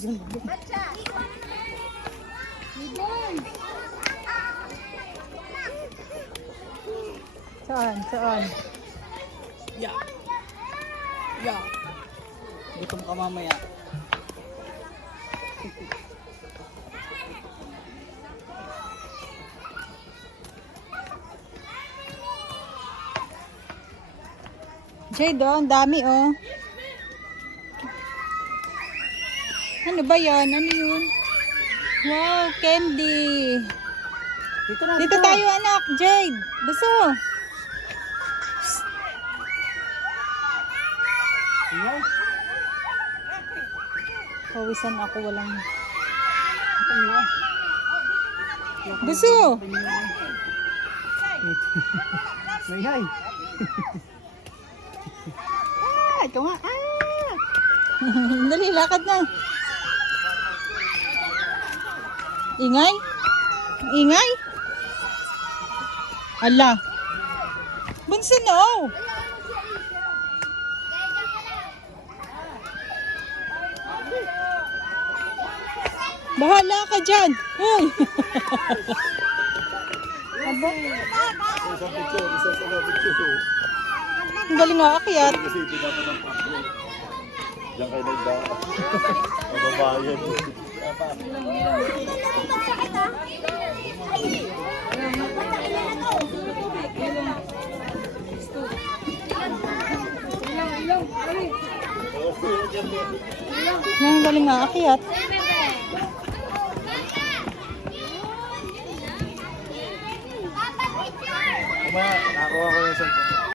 Saan? Saan? Ya. Ya. Gutom ka mamaya. Jade, oh, ang dami, oh. Ano ba yan? Ano yun? Wow, candy. Dito na, Dito tayo, anak. Jade, buso. Iya. Pawisan ako, walang... Ito niya. Buso. Mayhay. Ito nga. Dali, lakad na. Ingay? Ingay? Ala. Bunso, no. Bahala ka dyan. Uy. Aba. Isang picture. Ang galing nga akyat. Kasi pinapan ng picture. Diyan kayo nagdaan. Mababayan. Ang galing nga akyat. Nakuha ko yung cellphone.